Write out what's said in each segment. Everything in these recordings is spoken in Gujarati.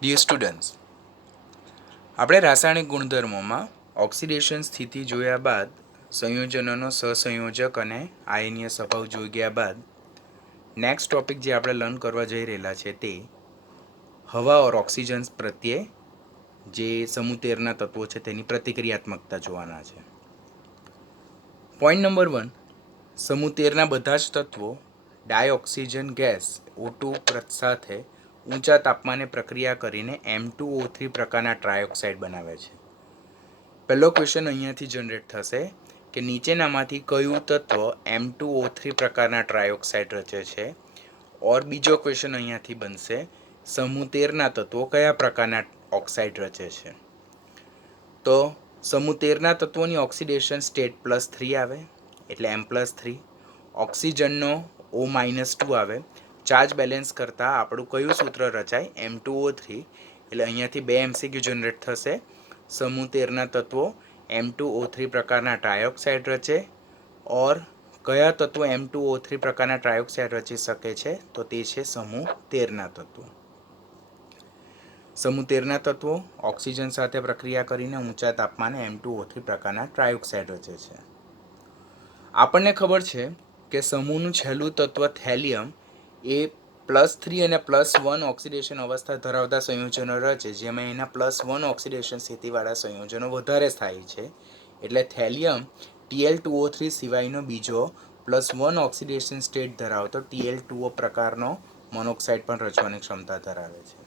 ડિયર સ્ટુડન્ટ્સ, આપણે રાસાયણિક ગુણધર્મોમાં ઓક્સિડેશન સ્થિતિ જોયા બાદ સંયોજનોનો સહસંયોજક અને આયનીય સ્વભાવ જોઈ ગયા બાદ નેક્સ્ટ ટોપિક જે આપણે લર્ન કરવા જઈ રહેલા છે તે હવા ઓર ઓક્સિજન પ્રત્યે જે સમૂહ તેરના તત્વો છે તેની પ્રતિક્રિયાત્મકતા જોવાના છે. પોઈન્ટ નંબર 1, સમૂહ તેરના બધા જ તત્વો ડાયઓક્સિજન ગેસ O2 સાથે ઊંચા તાપમાને પ્રક્રિયા કરીને M2O3 પ્રકારના ટ્રાયોક્સાઇડ બનાવે છે. પહેલો ક્વેશ્ચન અહીંયાથી જનરેટ થશે કે નીચેનામાંથી કયું તત્વ M2O3 પ્રકારના ટ્રાયોક્સાઇડ રચે છે. ઓર બીજો ક્વેશ્ચન અહીંયાથી બનશે સમૂહ તેરના તત્વો કયા પ્રકારના ઓક્સાઇડ રચે છે. તો સમૂહ તેરના તત્વોની ઓક્સિડેશન સ્ટેટ +3 આવે એટલે M+3. ઓક્સિજનનો O-2 આવે. ચાર્જ બેલેન્સ કરતાં આપણું કયું સૂત્ર રચાય M2O3. એટલે અહીંયાથી બે MCQ જનરેટ થશે. સમૂહ તેરના તત્વો M2O3 પ્રકારના ટ્રાયોક્સાઇડ રચે ઓર કયા તત્વો M2O3 પ્રકારના ટ્રાયોક્સાઇડ રચી શકે છે તો તે છે સમૂહ તેરના તત્વો. સમૂહ તેરના તત્વો ઓક્સિજન સાથે પ્રક્રિયા કરીને ઊંચા તાપમાને M2O3 પ્રકારના ટ્રાયોક્સાઇડ રચે છે. આપણને ખબર છે કે સમૂહનું છેલ્લું તત્વ થેલિયમ એ +3 અને +1 ઓક્સિડેશન અવસ્થા ધરાવતા સંયોજનો રચે, જેમાં એના +1 ઓક્સિડેશન સ્થિતિવાળા સંયોજનો વધારે થાય છે. એટલે થેલિયમ Tl2O3 સિવાયનો બીજો +1 ઓક્સિડેશન સ્ટેટ ધરાવતો Tl2O પ્રકારનો મોનોક્સાઇડ પણ રચવાની ક્ષમતા ધરાવે છે.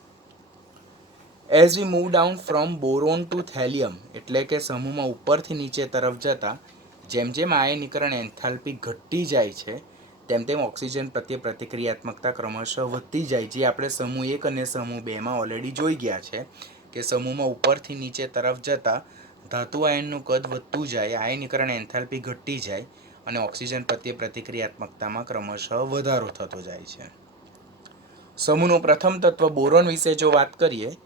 As we move down from boron to thallium, એટલે કે સમૂહમાં ઉપરથી નીચે તરફ જતા જેમ જેમ આયનીકરણ એન્થાલ્પી ઘટતી જાય છે તેમ તેમ ઓક્સિજન પ્રત્યે પ્રતિક્રિયાત્મકતા ક્રમશઃ વધતી જાય, જે આપણે સમૂહ 1 અને સમૂહ 2માં ઓલરેડી જોઈ ગયા છે કે સમૂહમાં ઉપરથી નીચે તરફ જતા ધાતુ આયનનું કદ વધતું જાય, આયનીકરણ એન્થાલ્પી ઘટતી જાય અને ઓક્સિજન પ્રત્યે પ્રતિક્રિયાત્મકતામાં ક્રમશઃ વધારો થતો જાય છે. સમૂહનું પ્રથમ તત્વ બોરોન વિશે જો વાત કરીએ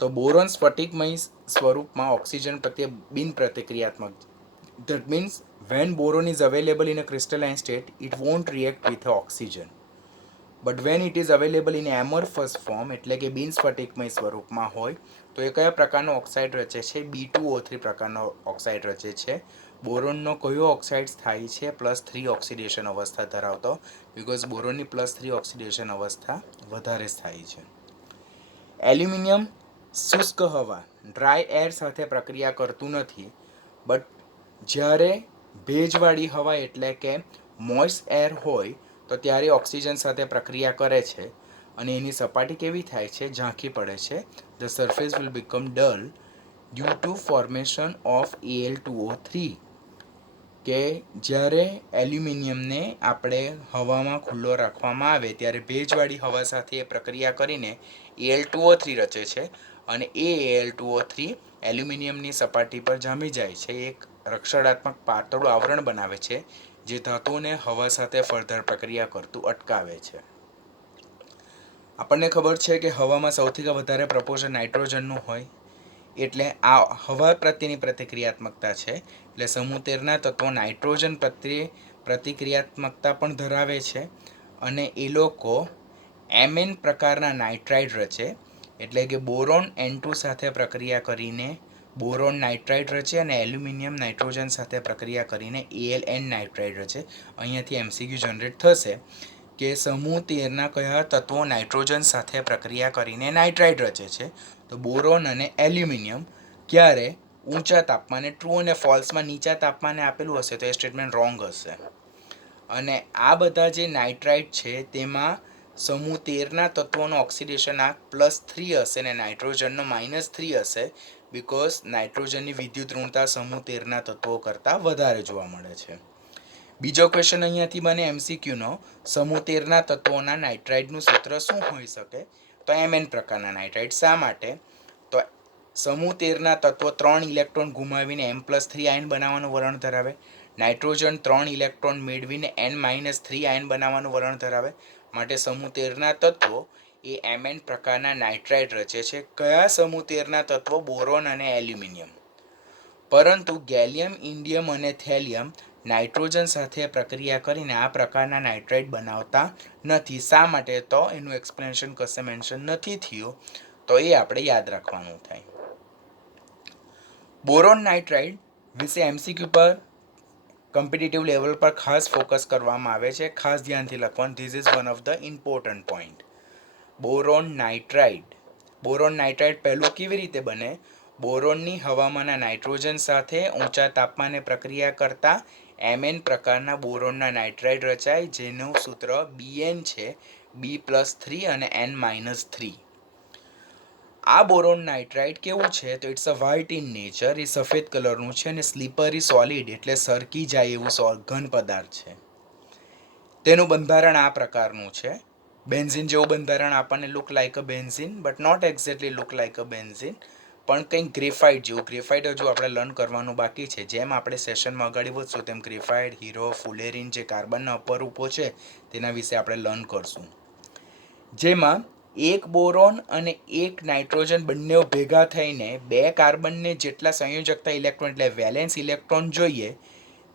તો બોરોન સ્ફટિકમય સ્વરૂપમાં ઓક્સિજન પ્રત્યે બિન પ્રતિક્રિયાત્મક. That means when boron is available in a crystalline state, it won't react with oxygen. But when it is available in amorphous form, એટલે કે બિન સ્ફટિકમય સ્વરૂપમાં હોય તો એ કયા પ્રકારનો ઓક્સાઇડ રચે છે? B2O3 પ્રકારનો ઓક્સાઇડ રચે છે. બોરોનનો કયો ઓક્સાઇડ થાય છે? +3 ઓક્સિડેશન અવસ્થા ધરાવતો, બીકોઝ બોરોનની +3 ઓક્સિડેશન અવસ્થા વધારે થાય છે. એલ્યુમિનિયમ શુષ્ક હવા ડ્રાય એર સાથે પ્રક્રિયા કરતું નથી, બટ જ્યારે ભેજવાળી હવા એટલે કે મોઇસ્ટ એર હોય તો ત્યારે ઓક્સિજન સાથે પ્રક્રિયા કરે છે અને એની સપાટી કેવી થાય છે? ઝાંખી પડે છે. The surface will become dull due to formation of Al2O3. કે જ્યારે એલ્યુમિનિયમને આપણે હવામાં ખુલ્લો રાખવામાં આવે ત્યારે ભેજવાળી હવા સાથે પ્રક્રિયા કરીને Al2O3 રચે છે અને એ Al2O3 એલ્યુમિનિયમની સપાટી પર જામી જાય છે. એક રક્ષણાત્મક પાતળું આવરણ બનાવે છે જે ધાતુઓને હવા સાથે ફળદ્ર પ્રક્રિયા કરતું અટકાવે છે. આપણને ખબર છે કે હવામાં સૌથી વધારે પ્રપોર્શન નાઇટ્રોજનનું હોય, એટલે આ હવા પ્રત્યેની પ્રતિક્રિયાત્મકતા છે. એટલે સમૂહ તેરના તત્વો નાઇટ્રોજન પ્રત્યે પ્રતિક્રિયાત્મકતા પણ ધરાવે છે અને એ લોકો Mn પ્રકારના નાઇટ્રાઇડ રચે, એટલે કે બોરોન N2 સાથે પ્રક્રિયા કરીને બોરોન નાઇટ્રાઇડ રચે અને એલ્યુમિનિયમ નાઇટ્રોજન સાથે પ્રક્રિયા કરીને Aln નાઇટ્રાઇડ રચે. અહીંયાથી MCQ જનરેટ થશે કે સમૂહ તેરના કયા તત્વો નાઇટ્રોજન સાથે પ્રક્રિયા કરીને નાઇટ્રાઇડ રચે છે? તો બોરોન અને એલ્યુમિનિયમ. ક્યારે? ઊંચા તાપમાને. ટ્રુ અને ફોલ્સમાં નીચા તાપમાને આપેલું હશે તો એ સ્ટેટમેન્ટ રોંગ હશે. અને આ બધા જે નાઇટ્રાઇડ છે તેમાં સમૂહ 13ના તત્વોનો ઓક્સિડેશન આંક +3 હશે અને નાઇટ્રોજનનો -3 હશે, બીકોઝ નાઇટ્રોજનની વિદ્યુત ઋણતા સમૂહ 13ના તત્વો કરતાં વધારે જોવા મળે છે. બીજો ક્વેશ્ચન અહીંયાથી બને MCQનો, સમૂહ 13ના તત્વોના નાઇટ્રાઇડનું સૂત્ર શું હોઈ શકે? તો Mn પ્રકારના નાઇટ્રાઇડ. શા માટે? તો સમૂહ 13ના તત્વો 3 ઇલેક્ટ્રોન ગુમાવીને M+3 આયન બનાવવાનું વલણ ધરાવે. નાઇટ્રોજન 3 ઇલેક્ટ્રોન મેળવીને N-3 આયન બનાવવાનું વલણ ધરાવે. માટે સમૂહ 13ના તત્વો એ Mn પ્રકારના નાઇટ્રાઇડ રચે છે. કયા સમૂહ 13ના તત્વો? બોરોન અને એલ્યુમિનિયમ. પરંતુ ગેલિયમ, ઇન્ડિયમ અને થેલિયમ નાઇટ્રોજન સાથે પ્રક્રિયા કરીને આ પ્રકારના નાઇટ્રાઇડ બનાવતા નથી. શા માટે? તો એનું એક્સપ્લેનેશન કશે મેન્શન નથી થયું. તો એ આપણે યાદ રાખવાનું થાય. બોરોન નાઇટ્રાઇડ વિશે એમસીક્યુ પર કોમ્પિટિટિવ લેવલ પર ખાસ ફોકસ કરવામાં આવે છે. ખાસ ધ્યાનથી લખવાનું. This is one of the important point. Boron nitride પહેલું કેવી રીતે બને? બોરોનની હવામાંના નાઇટ્રોજન સાથે ઊંચા તાપમાને પ્રક્રિયા કરતા Mn પ્રકારના બોરોનના નાઇટ્રાઇડ રચાય, જેનું સૂત્ર Bn છે, B+3 અને N-3. આ બોરોન નાઇટ્રાઇડ કેવું છે? તો it's a white in nature. એ સફેદ કલરનું છે અને સ્લીપરી સોલિડ એટલે સરકી જાય એવું ઘન પદાર્થ છે. તેનું બંધારણ આ પ્રકારનું છે. બેન્ઝીન જેવું બંધારણ આપણને look like a benzene, but not exactly look like a benzene, પણ કંઈક ગ્રેફાઇટ જેવું. ગ્રેફાઇટ હજુ આપણે લર્ન કરવાનું બાકી છે. જેમ આપણે સેશનમાં આગળ વધશું તેમ ગ્રેફાઇટ, હીરો, ફુલેરિન જે કાર્બનના અપરૂપો છે તેના વિશે આપણે લર્ન કરશું. જેમાં એક બોરોન અને એક નાઇટ્રોજન બંને ભેગા થઈને બે કાર્બનને જેટલા સંયોજકતા ઇલેક્ટ્રોન એટલે વેલેન્સ ઇલેક્ટ્રોન જોઈએ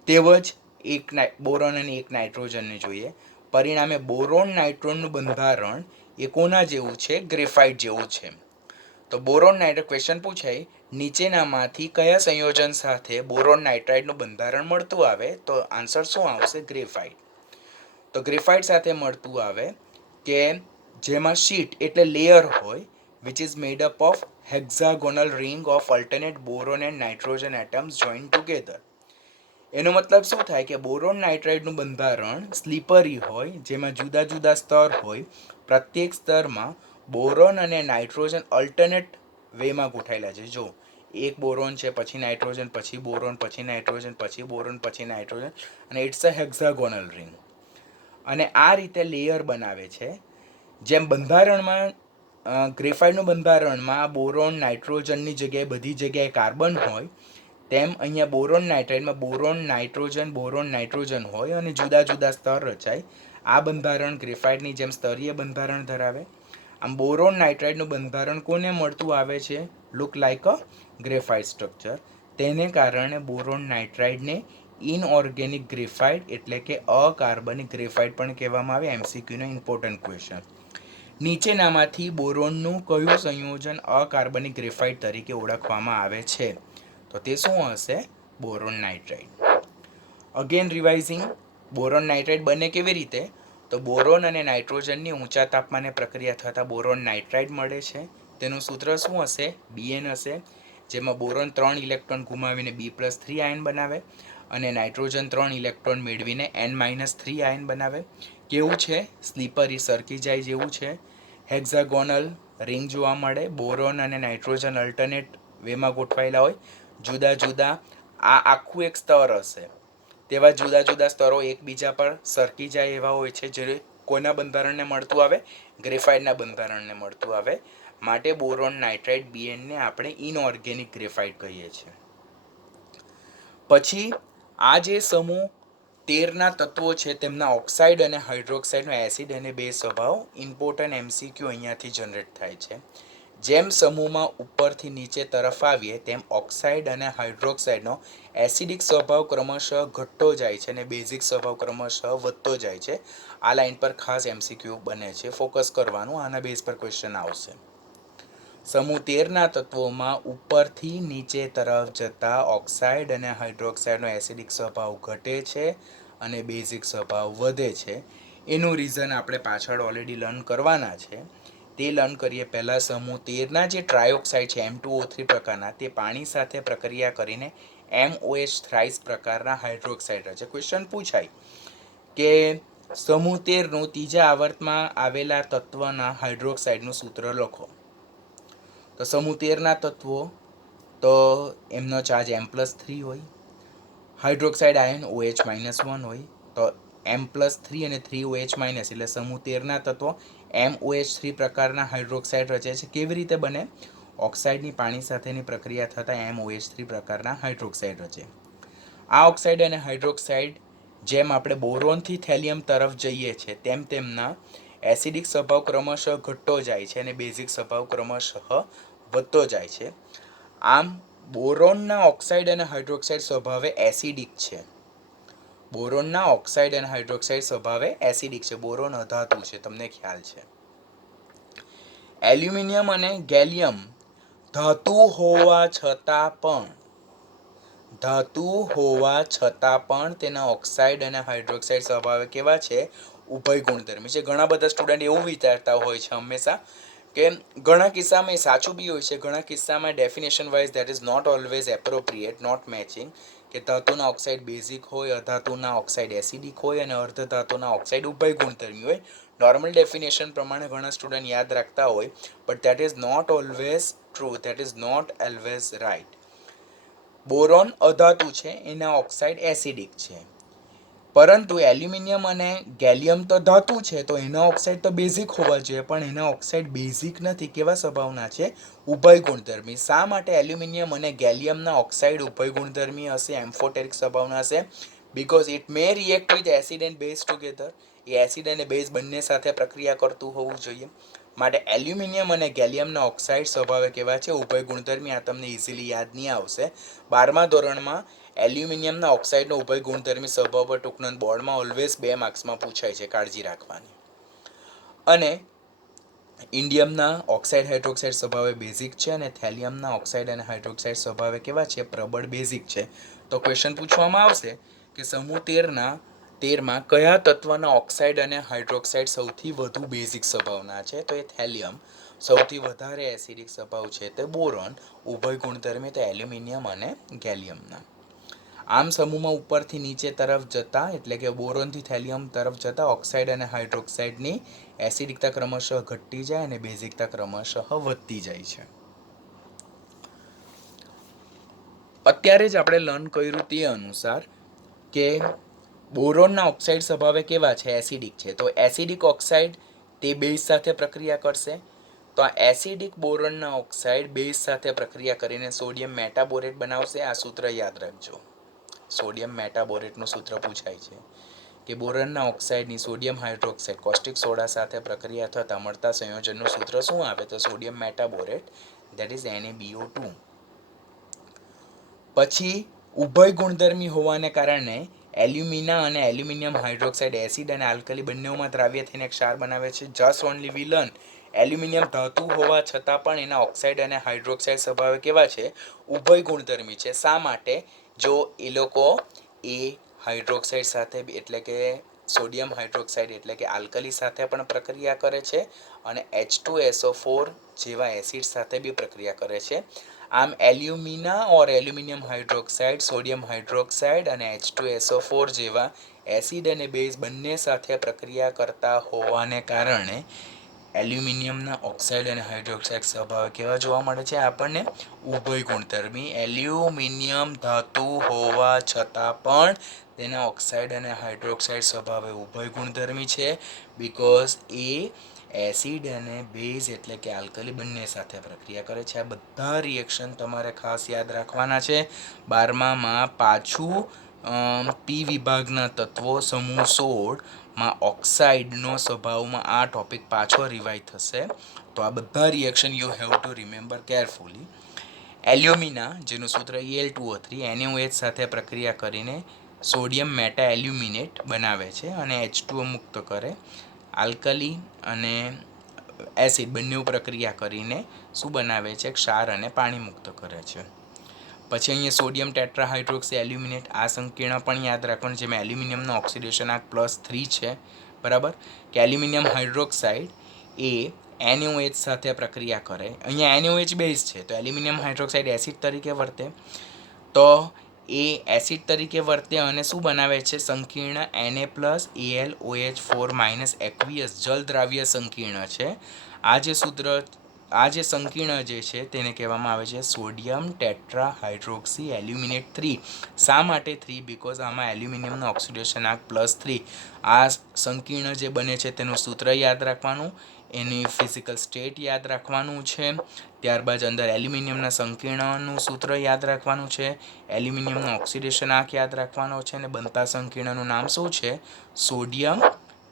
તેવો જ એક બોરોન અને એક નાઇટ્રોજનને જોઈએ. પરિણામે બોરોન નાઇટ્રોનનું બંધારણ એ કોના જેવું છે? ગ્રેફાઇટ જેવું છે. તો બોરોન નાઇટ્રાઇડ ક્વેશ્ચન પૂછાય, નીચેનામાંથી કયા સંયોજન સાથે બોરોન નાઇટ્રાઇડનું બંધારણ મળતું આવે? તો આન્સર શું આવશે? ગ્રેફાઇટ. તો ગ્રેફાઇટ સાથે મળતું આવે કે જેમાં શીટ એટલે લેયર હોય which is made up of hexagonal ring of alternate boron and nitrogen atoms joined together. એનો મતલબ શું થાય કે બોરોન નાઇટ્રાઇડનું બંધારણ સ્લીપરી હોય, જેમાં જુદા જુદા સ્તર હોય. પ્રત્યેક સ્તરમાં બોરોન અને નાઇટ્રોજન અલ્ટરનેટ વેમાં ગોઠવાયેલા છે. જો એક બોરોન છે, પછી નાઇટ્રોજન, પછી બોરોન, પછી નાઇટ્રોજન, પછી બોરોન, પછી નાઇટ્રોજન, અને ઇટ્સ અ હેક્ઝાગોનલ રિંગ. અને આ રીતે લેયર બનાવે છે. જેમ બંધારણમાં ગ્રેફાઇટનું બંધારણમાં બોરોન નાઇટ્રોજનની જગ્યાએ બધી જગ્યાએ કાર્બન હોય, તેમ અહીંયા બોરોન નાઇટ્રાઇડમાં બોરોન નાઇટ્રોજન હોય અને જુદા જુદા સ્તર રચાય. આ બંધારણ ગ્રેફાઇટની જેમ સ્તરીય બંધારણ ધરાવે. આમ બોરોન નાઇટ્રાઇડનું બંધારણ કોને મળતું આવે છે? લુક લાઇક અ ગ્રેફાઇટ સ્ટ્રક્ચર. તેને કારણે બોરોન નાઇટ્રાઇડને ઇનઓર્ગેનિક ગ્રેફાઇટ એટલે કે અકાર્બનિક ગ્રેફાઇટ પણ કહેવામાં આવે. એમસીક્યુનો ઇમ્પોર્ટન્ટ ક્વેશ્ચન. નીચેનામાંથી બોરોનનું કયું સંયોજન અકાર્બનિક ગ્રેફાઇટ તરીકે ઓળખવામાં આવે છે? તો તે શું હશે? Boron nitride. Again રિવાઇઝિંગ, boron nitride બને કેવી રીતે? તો બોરોન અને નાઇટ્રોજનની ઊંચા તાપમાને પ્રક્રિયા થતાં બોરોન નાઇટ્રાઇડ મળે છે. તેનું સૂત્ર શું હશે? Bn હશે. જેમાં બોરોન 3 ઇલેક્ટ્રોન ગુમાવીને B+3 આયન બનાવે અને નાઇટ્રોજન 3 ઇલેક્ટ્રોન મેળવીને N-3 આયન બનાવે. કેવું છે? સ્લીપરી, સરકી જાય જેવું છે. હેક્ઝાગોનલ રિંગ જોવા મળે. બોરોન અને નાઇટ્રોજન અલ્ટરનેટ વેમાં ગોઠવાયેલા હોય. જુદા જુદા આ આખું એક સ્તર હશે. તેવા જુદા જુદા સ્તરો એકબીજા પર સરકી જાય એવા હોય છે, જે કોના બંધારણને મળતું આવે? ગ્રેફાઇટના બંધારણને મળતું આવે. માટે બોરોન નાઇટ્રાઇડ Bnને આપણે ઇનઓર્ગેનિક ગ્રેફાઇટ કહીએ છીએ. પછી આ જે સમૂહ 13ના તત્વો છે તેમના ઓક્સાઇડ અને હાઇડ્રોક્સાઇડનો એસિડ અને બેઝ સ્વભાવ ઇમ્પોર્ટન્ટ એમસીક્યુ અહીંયાથી જનરેટ થાય છે. જેમ સમૂહમાં ઉપરથી નીચે તરફ આવીએ તેમ ઓક્સાઇડ અને હાઇડ્રોક્સાઇડનો એસિડિક સ્વભાવ ક્રમશઃ ઘટતો જાય છે અને બેઝિક સ્વભાવ ક્રમશઃ વધતો જાય છે. આ લાઇન પર ખાસ એમસીક્યુ બને છે, ફોકસ કરવાનું. આના બેઝ પર ક્વેશ્ચન આવશે. સમૂહ 13ના તત્વોમાં ઉપરથી નીચે તરફ જતા ઓક્સાઇડ અને હાઇડ્રોક્સાઇડનો એસિડિક સ્વભાવ ઘટે છે અને બેઝિક સ્વભાવ વધે છે. એનું રીઝન આપણે પાછળ ઓલરેડી લર્ન કરવાના છે. તે લર્ન કરીએ પહેલાં. સમૂહ 13ના જે ટ્રાયોક્સાઇડ છે M2O3 પ્રકારના, તે પાણી સાથે પ્રક્રિયા કરીને MOH થ્રાઇસ પ્રકારના હાઇડ્રોક્સાઇડ છે. ક્વેશ્ચન પૂછાય કે સમૂહ 13નું ત્રીજા આવર્તમાં આવેલા તત્વના હાઇડ્રોક્સાઇડનું સૂત્ર લખો. તો સમૂહ 13ના તત્વો, તો એમનો ચાર્જ M+3 હોય. હાઇડ્રોક્સાઇડ આયન OH-1 હોય. તો M+3 અને 3OH- એટલે સમૂહ 13ના તત્વો MOH3 પ્રકારના હાઇડ્રોક્સાઇડ રચે છે. કેવી રીતે બને? ઓક્સાઇડની પાણી સાથેની પ્રક્રિયા થતાં MOH3 પ્રકારના હાઇડ્રોક્સાઇડ રચે. આ ઓક્સાઇડ અને હાઇડ્રોક્સાઇડ જેમ આપણે બોરોનથી થેલિયમ તરફ જઈએ છીએ તેમ તેમના એસિડિક સ્વભાવ ક્રમશઃ ઘટતો જાય છે અને બેઝિક સ્વભાવ ક્રમશઃ વધતો જાય છે. આમ બોરોનના ઓક્સાઇડ અને હાઇડ્રોક્સાઇડ સ્વભાવે એસિડિક છે. બોરોનના ઓક્સાઇડ અને હાઇડ્રોક્સાઇડ સ્વભાવે એસિડિક છે. બોરોન અધાતુ છે, તમને ખ્યાલ છે. એલ્યુમિનિયમ અને ગેલિયમ ધાતુ હોવા છતાં પણ તેના ઓક્સાઇડ અને હાઇડ્રોક્સાઇડ સ્વભાવે કેવા છે? ઉભય ગુણધર્મી છે. ઘણા બધા સ્ટુડન્ટ એવું વિચારતા હોય છે હંમેશા કે ઘણા કિસ્સામાં એ સાચું બી હોય છે, ઘણા કિસ્સામાં definition wise that is not always appropriate, not matching, કે ધાતુના ઓક્સાઇડ બેઝિક હોય, અધાતુના ઓક્સાઇડ એસિડિક હોય અને અર્ધ ધાતુના ઓક્સાઇડ ઉભય ગુણધર્મી હોય. નોર્મલ ડેફિનેશન પ્રમાણે ઘણા સ્ટુડન્ટ યાદ રાખતા હોય, but that is not always true, that is not always right. Boron અધાતુ છે, એના ઓક્સાઇડ એસિડિક છે, પરંતુ એલ્યુમિનિયમ અને ગેલિયમ તો ધાતુ છે, તો એના ઓક્સાઇડ તો બેઝિક હોવા જોઈએ, પણ એના ઓક્સાઇડ બેઝિક નથી. કેવા સ્વભાવના છે? ઉભય ગુણધર્મી. શા માટે એલ્યુમિનિયમ અને ગેલિયમના ઓક્સાઇડ ઉભય ગુણધર્મી હશે, એમ્ફોટેરિક સ્વભાવના હશે? Because it may react with acid and base together. A acid અને બેઝ બંને સાથે પ્રક્રિયા કરતું હોવું જોઈએ. માટે એલ્યુમિનિયમ અને ગેલિયમના ઓક્સાઇડ સ્વભાવે કેવા છે? ઉભય ગુણધર્મી. આ તમને ઇઝીલી યાદ નહીં આવશે. 12મા ધોરણમાં એલ્યુમિનિયમના ઓક્સાઇડનો ઉભય ગુણધર્મી સ્વભાવ પર ટૂંકનોંધ બોર્ડમાં ઓલવેઝ 2 માર્ક્સમાં પૂછાય છે, કાળજી રાખવાની. અને ઇન્ડિયમના ઓક્સાઇડ હાઇડ્રોક્સાઇડ સ્વભાવે બેઝિક છે અને થેલિયમના ઓક્સાઇડ અને હાઇડ્રોક્સાઇડ સ્વભાવે કેવા છે? પ્રબળ બેઝિક છે. તો ક્વેશ્ચન પૂછવામાં આવશે કે સમૂહ 13માં કયા તત્વના ઓક્સાઇડ અને હાઇડ્રોક્સાઇડ સૌથી વધુ બેઝિક સ્વભાવના છે? તો એ થેલિયમ. સૌથી વધારે એસિડિક સ્વભાવ છે તે બોરોન. ઉભય ગુણધર્મી તો એલ્યુમિનિયમ અને ગેલિયમના. આમ સમૂહમાં ઉપરથી નીચે તરફ જતા, એટલે કે બોરોનથી થેલિયમ તરફ જતા ઓક્સાઇડ અને હાઇડ્રોક્સાઇડની એસિડિકતા ક્રમશઃ ઘટતી જાય અને બેઝિકતા ક્રમશઃ વધતી જાય છે. અત્યારે જ આપણે લર્ન કર્યું તે અનુસાર કે બોરોનના ઓક્સાઇડ સ્વભાવે કેવા છે? એસિડિક છે. તો એસિડિક ઓક્સાઇડ તે બેઝ સાથે પ્રક્રિયા કરશે. તો આ એસિડિક બોરોનના ઓક્સાઇડ બેઝ સાથે પ્રક્રિયા કરીને સોડિયમ મેટાબોરેટ બનાવશે. આ સૂત્ર યાદ રાખજો. સોડિયમ મેટાબોરેટનું સૂત્ર પૂછાય છે કે બોરોનના ઓક્સાઇડની સોડિયમ હાઇડ્રોક્સાઇડ કોસ્ટિક સોડા સાથે પ્રક્રિયા થતાં મળતા સંયોજનનું સૂત્ર શું આવે? તો સોડિયમ મેટાબોરેટ, ધેટ ઇઝ NaBO2. પછી ઉભય ગુણધર્મી હોવાને કારણે એલ્યુમિના અને એલ્યુમિનિયમ હાઇડ્રોક્સાઇડ એસિડ અને આલ્કલી બંનેઓમાં દ્રાવ્ય થઈને ક્ષાર બનાવે છે. Just only we learn aluminium ધાતુ હોવા છતાં પણ એના ઓક્સાઇડ અને હાઇડ્રોક્સાઇડ સ્વભાવે કેવા છે? ઉભય ગુણધર્મી છે. શા માટે? જો એ લોકો એ હાઇડ્રોક્સાઇડ સાથે, એટલે કે સોડિયમ હાઇડ્રોક્સાઇડ એટલે કે આલ્કલી સાથે પણ પ્રક્રિયા કરે છે અને H2SO4 જેવા એસિડ સાથે બી પ્રક્રિયા કરે છે. આમ એલ્યુમિના ઓર એલ્યુમિનિયમ હાઇડ્રોક્સાઇડ, સોડિયમ હાઇડ્રોક્સાઇડ અને H2SO4 જેવા એસિડ અને બેઝ બંને સાથે પ્રક્રિયા કરતા હોવાને કારણે એલ્યુમિનિયમના ઓક્સાઇડ અને હાઇડ્રોક્સાઇડ સ્વભાવ કેવા જોવા મળે છે આપણને? ઉભય ગુણધર્મી. એલ્યુમિનિયમ ધાતુ હોવા છતાં પણ તેના ઓક્સાઇડ અને હાઇડ્રોક્સાઇડ સ્વભાવે ઉભય ગુણધર્મી છે, બીકોઝ એ એસિડ અને બેઝ એટલે કે આલ્કલી બંને સાથે પ્રક્રિયા કરે છે. આ બધા રિએક્શન તમારે ખાસ યાદ રાખવાના છે. 12મામાં પાછું પી વિભાગના તત્વો સમૂહ 16માં ઓક્સાઇડનો સ્વભાવમાં આ ટોપિક પાછો રિવાઇઝ થશે. તો આ બધા reaction you have to remember carefully. Alumina, જેનું સૂત્ર Al2O3, NaOH સાથે પ્રક્રિયા કરીને સોડિયમ મેટા એલ્યુમિનેટ બનાવે છે અને H2O મુક્ત કરે. આલ્કલી અને એસિડ બંને પ્રક્રિયા કરીને શું બનાવે છે? ક્ષાર અને પાણી મુક્ત કરે છે. પછી અહીંયા સોડિયમ ટેટ્રાહાઇડ્રોક્સી એલ્યુમિનેટ, આ સંકીર્ણ પણ યાદ રાખવાનું, જેમાં એલ્યુમિનિયમનો ઓક્સિડેશન +3 છે. બરાબર? કે એલ્યુમિનિયમ હાઇડ્રોક્સાઇડ એ NaOH સાથે પ્રક્રિયા કરે. અહીંયા NaOH બેઝ છે, તો એલ્યુમિનિયમ હાઇડ્રોક્સાઇડ એસિડ તરીકે વર્તે. તો એ એસિડ તરીકે વર્તે અને શું બનાવે છે? સંકીર્ણ Na+AlOH4- એક્વિયસ જલ દ્રાવ્ય સંકીર્ણ છે. આ જે સંકીર્ણ જે છે તેને કહેવામાં આવે છે સોડિયમ ટેટ્રાહાઇડ્રોક્સી એલ્યુમિનેટ 3. શા માટે 3? બીકોઝ આમાં એલ્યુમિનિયમનો ઓક્સિડેશન +3. આ સંકીર્ણ જે બને છે તેનું સૂત્ર યાદ રાખવાનું, એની ફિઝિકલ સ્ટેટ યાદ રાખવાનું છે. ત્યારબાદ અંદર એલ્યુમિનિયમના સંકીર્ણનું સૂત્ર યાદ રાખવાનું છે, એલ્યુમિનિયમનો ઓક્સિડેશન યાદ રાખવાનો છે અને બનતા સંકીર્ણનું નામ શું છે? Sodium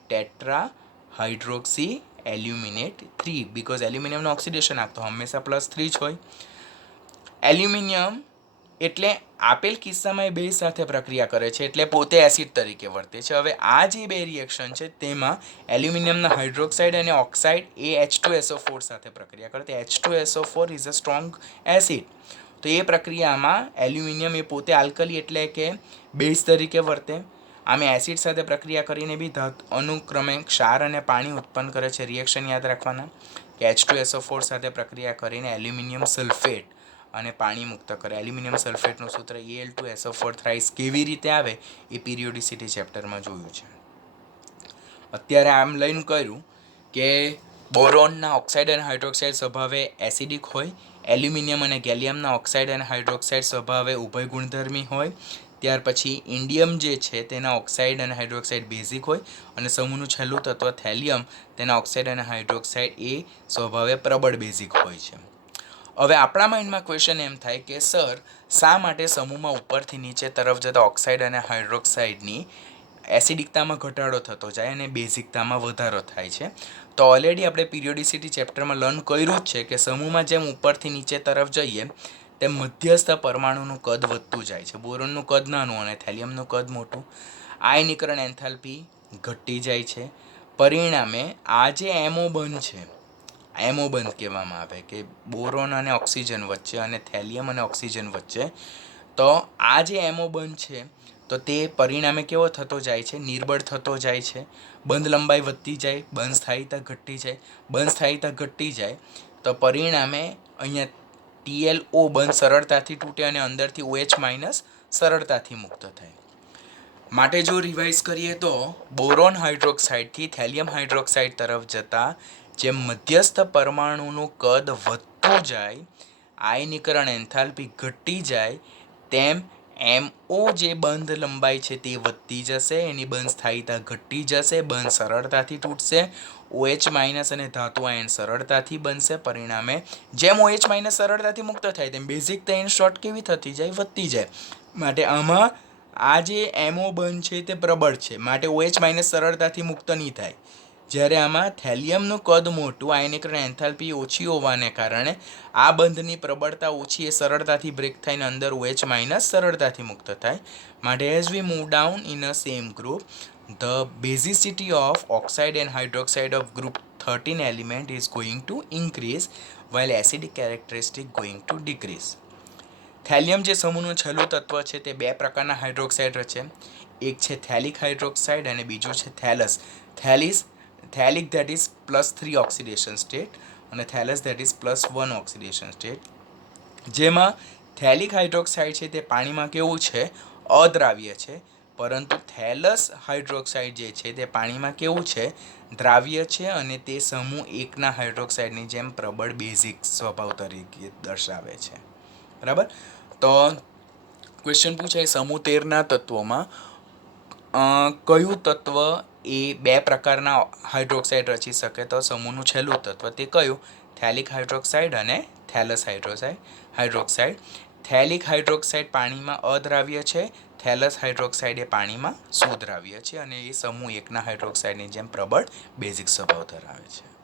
tetrahydroxy aluminate 3. બીકોઝ એલ્યુમિનિયમનો ઓક્સિડેશન તો હંમેશા +3 જ હોય. એલ્યુમિનિયમ એટલે આપેલ કિસ્સામાં એ બેઝ સાથે પ્રક્રિયા કરે છે એટલે પોતે એસિડ તરીકે વર્તે છે. હવે આ જે બે રિએક્શન છે તેમાં એલ્યુમિનિયમના હાઇડ્રોક્સાઇડ અને ઓક્સાઇડ એ H2SO4 સાથે પ્રક્રિયા કરે. H2SO4 is a strong acid. તો એ પ્રક્રિયામાં એલ્યુમિનિયમ એ પોતે આલ્કલી એટલે કે બેઝ તરીકે વર્તે. આમે એસિડ સાથે પ્રક્રિયા કરીને બી અનુક્રમે ક્ષાર અને પાણી ઉત્પન્ન કરે છે. રિએક્શન યાદ રાખવાના કે H2SO4 સાથે પ્રક્રિયા કરીને એલ્યુમિનિયમ સલ્ફેટ અને પાણી મુક્ત કરે. એલ્યુમિનિયમ સલ્ફેટનું સૂત્ર Al2SO4 થ્રાઇસ કેવી રીતે આવે એ પીરિયોડિસિટી ચેપ્ટરમાં જોયું છે. અત્યારે આમ લઈને કહ્યું કે બોરોનના ઓક્સાઇડ અને હાઇડ્રોક્સાઇડ સ્વભાવે એસિડિક હોય, એલ્યુમિનિયમ અને ગેલિયમના ઓક્સાઇડ અને હાઇડ્રોક્સાઇડ સ્વભાવે ઉભય ગુણધર્મી હોય. ત્યાર પછી ઇન્ડિયમ જે છે તેના ઓક્સાઇડ અને હાઇડ્રોક્સાઇડ બેઝિક હોય અને સમૂહનું છેલ્લું તત્વ થેલિયમ તેના ઓક્સાઇડ અને હાઇડ્રોક્સાઇડ એ સ્વભાવે પ્રબળ બેઝિક હોય છે. હવે આપણા માઇન્ડમાં ક્વેશ્ચન એમ થાય કે સર શા માટે સમૂહમાં ઉપરથી નીચે તરફ જતા ઓક્સાઇડ અને હાઇડ્રોક્સાઇડની એસિડિકતામાં ઘટાડો થતો જાય અને બેઝિકતામાં વધારો થાય છે? તો ઓલરેડી આપણે પીરિયોડિસિટી ચેપ્ટરમાં લર્ન કર્યું જ છે કે સમૂહમાં જેમ ઉપરથી નીચે તરફ જઈએ તેમ મધ્યસ્થ પરમાણુનું કદ વધતું જાય છે. બોરોનનું કદ નાનું અને થેલિયમનું કદ મોટું. આયનીકરણ એન્થાલ્પી ઘટી જાય છે. પરિણામે આ જે એમઓ બંધ છે, એમઓ બંધ કહેવામાં આવે કે બોરોન અને ઓક્સિજન વચ્ચે અને થેલિયમ અને ઓક્સિજન વચ્ચે, તો આ જે એમઓ બંધ છે તો તે પરિણામે કેવો થતો જાય છે? નિર્બળ થતો જાય છે. બંધ લંબાઈ વધતી જાય, બંધ સ્થાયીતા ઘટતી જાય. બંધ સ્થાયીતા ઘટતી જાય તો પરિણામે અહીંયા TLO બંધ સરળતાથી તૂટે અને અંદરથી OH- સરળતાથી મુક્ત થાય. માટે જો રિવાઇઝ કરીએ તો બોરોન હાઇડ્રોક્સાઇડથી થેલિયમ હાઇડ્રોક્સાઇડ તરફ જતા જેમ મધ્યસ્થ પરમાણુનું કદ વધતું જાય, આયનીકરણ એન્થાલ્પી ઘટી જાય, તેમ MO જે બંધ લંબાઈ છે તે વધતી જશે, એની બંધ સ્થાયીતા ઘટી જશે, બંધ સરળતાથી તૂટશે, OH- અને ધાતુ આયન સરળતાથી બનશે. પરિણામે જેમ OH- સરળતાથી મુક્ત થાય તેમ બેઝિકતા ઇન શોર્ટ કેવી થતી જાય? વધતી જાય. માટે આમાં આ જે એમઓ બંધ છે તે પ્રબળ છે, માટે OH- સરળતાથી મુક્ત નહીં થાય. જ્યારે આમાં થેલિયમનું કદ મોટું, આયનીકરણ એન્થાલ્પી ઓછી હોવાને કારણે આ બંધની પ્રબળતા ઓછી, એ સરળતાથી બ્રેક થઈને અંદર OH- સરળતાથી મુક્ત થાય. માટે as we move down in a same group, the basicity of oxide and hydroxide of group 13 element is going to increase while acidic characteristic going to decrease. Thallium જે સમૂહનું છેલ્લું તત્વ છે તે બે પ્રકારના હાઇડ્રોક્સાઇડ રચે. એક છે થેલિક હાઇડ્રોક્સાઇડ અને બીજું છે થેલસ. થેલિક ધેટ ઇઝ +3 ઓક્સિડેશન સ્ટેટ અને થેલસ ધેટ ઇઝ +1 ઓક્સિડેશન સ્ટેટ. જેમાં થેલિક હાઇડ્રોક્સાઇડ છે તે પાણીમાં કેવું છે? અદ્રાવ્ય છે. પરંતુ થેલસ હાઇડ્રોક્સાઇડ જે છે તે પાણીમાં કેવું છે? દ્રાવ્ય છે અને તે સમૂહ એકના હાઇડ્રોક્સાઇડની જેમ પ્રબળ બેઝિક સ્વભાવ તરીકે દર્શાવે છે. બરાબર? તો ક્વેશ્ચન પૂછાય સમૂહ 13ના તત્વોમાં કયું તત્વ એ બે પ્રકારના હાઇડ્રોક્સાઇડ રચી શકે? તો સમૂહનું છેલ્લું તત્વ તે કયું? થેલિક હાઇડ્રોક્સાઇડ અને થેલસ હાઇડ્રોક્સાઇડ. થેલિક હાઇડ્રોક્સાઇડ પાણીમાં અદ્રાવ્ય છે, થેલસ હાઇડ્રોક્સાઇડ એ પાણીમાં સુદ્રાવ્ય છે અને એ સમૂહ એકના હાઇડ્રોક્સાઇડની જેમ પ્રબળ બેઝિક સ્વભાવ ધરાવે છે.